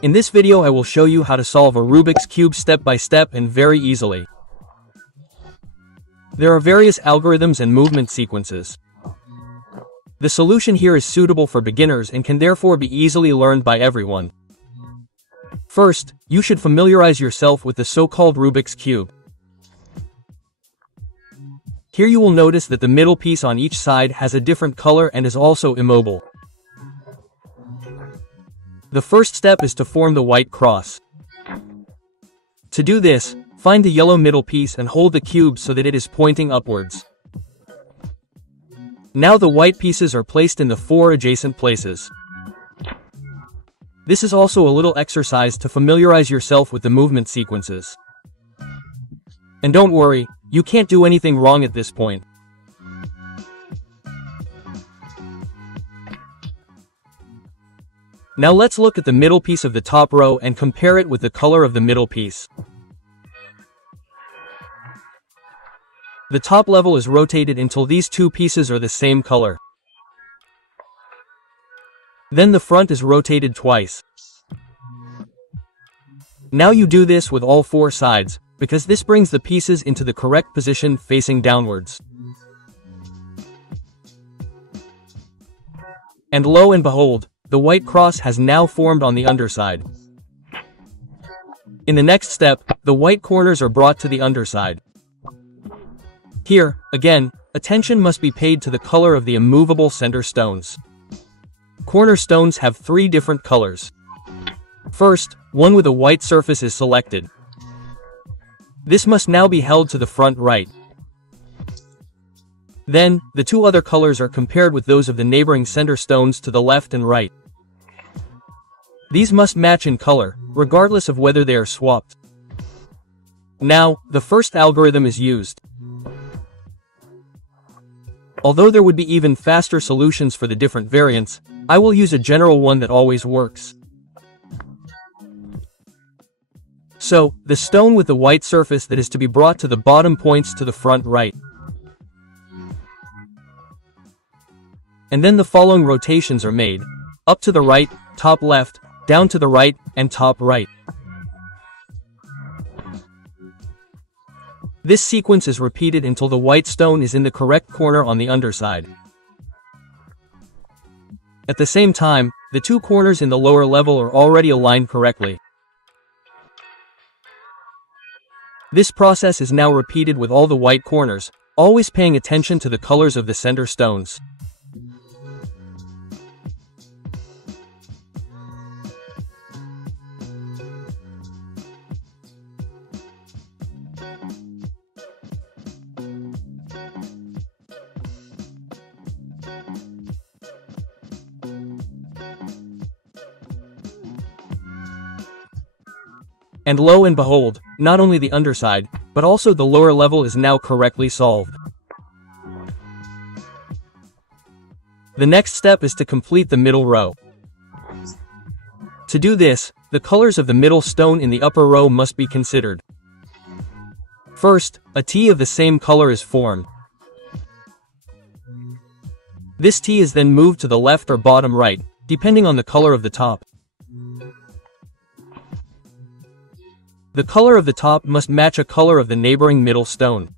In this video I will show you how to solve a Rubik's Cube step by step and very easily. There are various algorithms and movement sequences. The solution here is suitable for beginners and can therefore be easily learned by everyone. First, you should familiarize yourself with the so-called Rubik's Cube. Here you will notice that the middle piece on each side has a different color and is also immobile. The first step is to form the white cross. To do this, find the yellow middle piece and hold the cube so that it is pointing upwards. Now the white pieces are placed in the 4 adjacent places. This is also a little exercise to familiarize yourself with the movement sequences. And don't worry, you can't do anything wrong at this point. Now let's look at the middle piece of the top row and compare it with the color of the middle piece. The top level is rotated until these two pieces are the same color. Then the front is rotated twice. Now you do this with all 4 sides, because this brings the pieces into the correct position facing downwards. And lo and behold, the white cross has now formed on the underside. In the next step, the white corners are brought to the underside. Here, again, attention must be paid to the color of the immovable center stones. Corner stones have 3 different colors. First, one with a white surface is selected. This must now be held to the front right. Then, the 2 other colors are compared with those of the neighboring center stones to the left and right. These must match in color, regardless of whether they are swapped. Now, the first algorithm is used. Although there would be even faster solutions for the different variants, I will use a general one that always works. So, the stone with the white surface that is to be brought to the bottom points to the front right. And then the following rotations are made: up to the right, top left, down to the right, and top right. This sequence is repeated until the white stone is in the correct corner on the underside. At the same time, the 2 corners in the lower level are already aligned correctly. This process is now repeated with all the white corners, always paying attention to the colors of the center stones. And lo and behold, not only the underside, but also the lower level is now correctly solved. The next step is to complete the middle row. To do this, the colors of the middle stone in the upper row must be considered. First, a T of the same color is formed. This T is then moved to the left or bottom right, depending on the color of the top. The color of the top must match a color of the neighboring middle stone.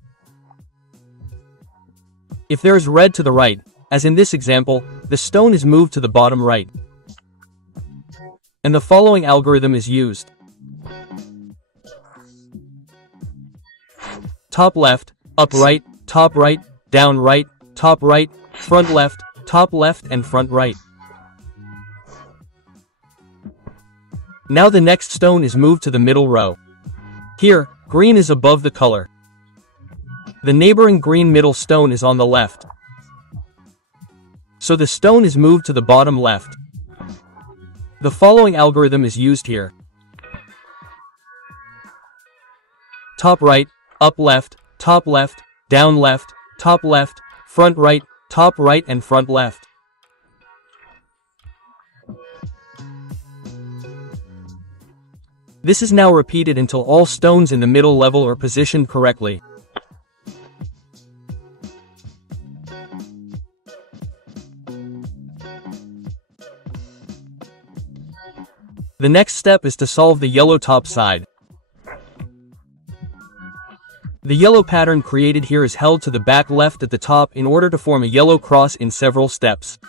If there is red to the right, as in this example, the stone is moved to the bottom right. And the following algorithm is used. Top left, up right, down right, top right, front left, top left and front right. Now the next stone is moved to the middle row. Here, green is above the color. The neighboring green middle stone is on the left. So the stone is moved to the bottom left. The following algorithm is used here. Top right, up left, down left, top left, front right, top right and front left. This is now repeated until all stones in the middle level are positioned correctly. The next step is to solve the yellow top side. The yellow pattern created here is held to the back left at the top in order to form a yellow cross in several steps.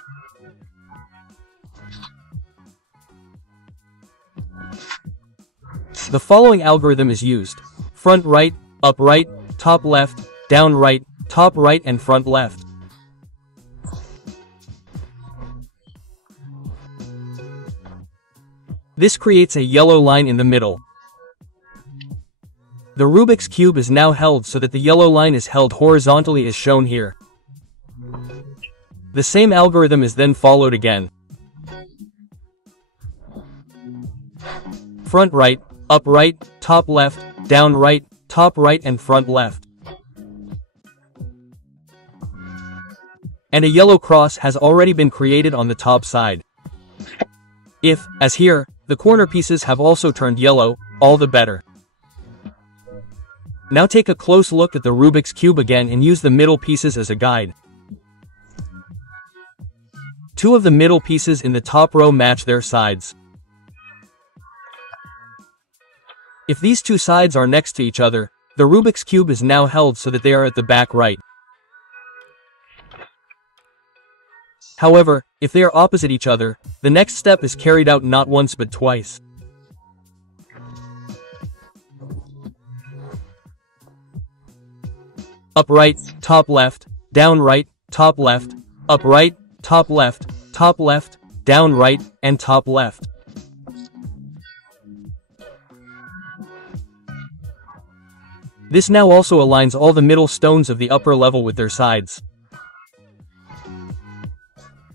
The following algorithm is used: front right, up right, top left, down right, top right and front left. This creates a yellow line in the middle. The Rubik's Cube is now held so that the yellow line is held horizontally as shown here. The same algorithm is then followed again. Front right, up right, top left, down right, top right and front left. And a yellow cross has already been created on the top side. If, as here, the corner pieces have also turned yellow, all the better. Now take a close look at the Rubik's Cube again and use the middle pieces as a guide. Two of the middle pieces in the top row match their sides. If these two sides are next to each other, the Rubik's Cube is now held so that they are at the back right. However, if they are opposite each other, the next step is carried out not once but twice. Up right, top left, down right, top left, up right, top left, down right, and top left. This now also aligns all the middle stones of the upper level with their sides.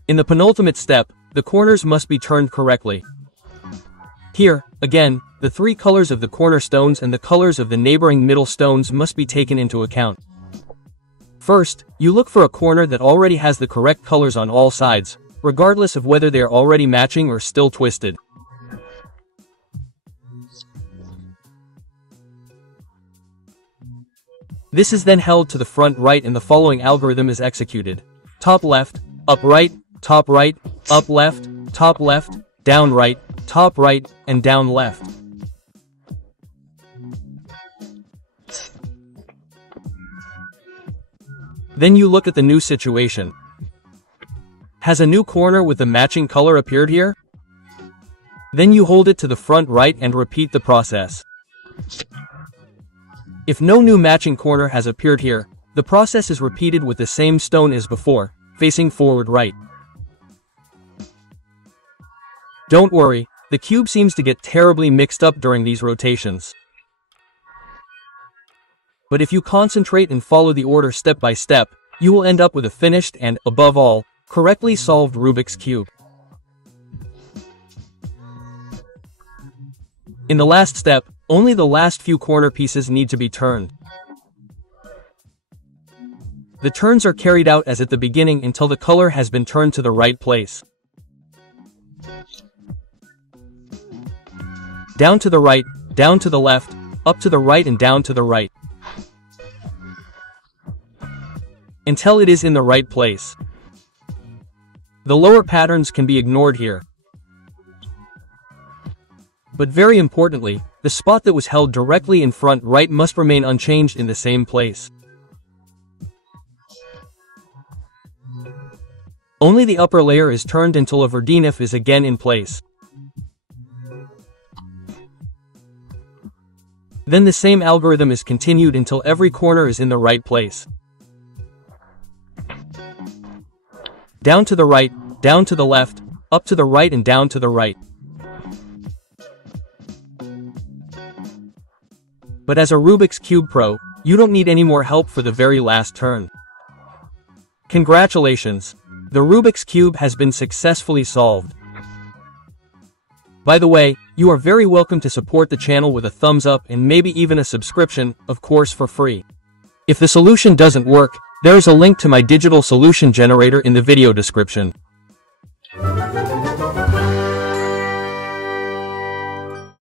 In the penultimate step, the corners must be turned correctly. Here, again, the three colors of the corner stones and the colors of the neighboring middle stones must be taken into account. First, you look for a corner that already has the correct colors on all sides, regardless of whether they are already matching or still twisted. This is then held to the front right and the following algorithm is executed: top left, up right, up left, top left, down right, top right, and down left. Then you look at the new situation. Has a new corner with the matching color appeared here? Then you hold it to the front right and repeat the process. If no new matching corner has appeared here, the process is repeated with the same stone as before, facing forward right. Don't worry, the cube seems to get terribly mixed up during these rotations. But if you concentrate and follow the order step by step, you will end up with a finished and, above all, correctly solved Rubik's Cube. In the last step, only the last few corner pieces need to be turned. The turns are carried out as at the beginning until the color has been turned to the right place. Down to the right, down to the left, up to the right and down to the right. Until it is in the right place. The lower patterns can be ignored here. But very importantly, the spot that was held directly in front right must remain unchanged in the same place. Only the upper layer is turned until a verdinif is again in place. Then the same algorithm is continued until every corner is in the right place. Down to the right, down to the left, up to the right and down to the right. But as a Rubik's Cube Pro, you don't need any more help for the very last turn. Congratulations! The Rubik's Cube has been successfully solved. By the way, you are very welcome to support the channel with a thumbs up and maybe even a subscription, of course for free. If the solution doesn't work, there is a link to my digital solution generator in the video description.